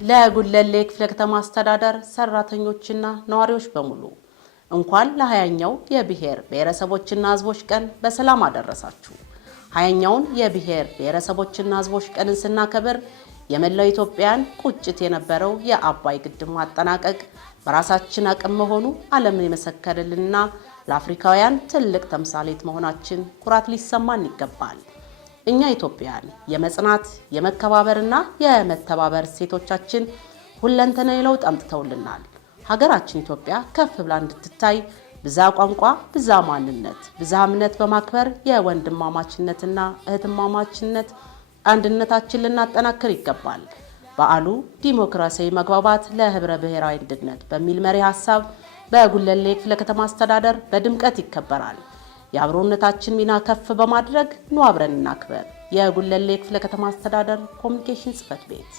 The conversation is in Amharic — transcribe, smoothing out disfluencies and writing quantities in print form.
ለጉለሌ ክፍለ ከተማ አስተዳደር ሰራተኞችና ነዋሪዎች በሙሉ እንኳን ለ20ኛው የብሔር ብሔረሰቦችና ህዝቦች ቀን በሰላም አደረሳችሁ። 20ኛውን የብሔር ብሔረሰቦችና ህዝቦች ቀንን ስናከብር የመላው ኢትዮጵያን ቁጭት የነበረው የአባይ ግድብ ማጠናቀቅ በራሳችን አቅም መሆኑ ዓለምን የመሰከረልንና ለአፍሪካውያን ትልቅ ተምሳሌት መሆናችን ኩራት ሊሰማን ይገባል። እኛ ኢትዮጵያን የመጽናት የመከባበርና የመተባበር ሴቶቻችን ሁለንተናዊ ለውጥ አምጥተውልናል። ሀገራችን ኢትዮጵያ ከፍ ብላ እንድትታይ ብዛ ቋንቋ፣ ብዛ ማንነት፣ ብዛ እምነት በማክበር የወንድማማችነትና እህትማማችነት አንድነታችን ልናጠናክር ይገባል። በዓሉ ዲሞክራሲያዊ መግባባት ለህብረ ብሔራዊ አንድነት በሚል መሪ ሐሳብ በጉለሌ ክፍለ ከተማ አስተዳደር በድምቀት ይከበራል። የአብሮነታችን ሚና ከፍ በማድረግ ኑ አብረን እናክበር። የጉለሌ ክፍለ ከተማ አስተዳደር ኮሙኒኬሽን ጽሕፈት ቤት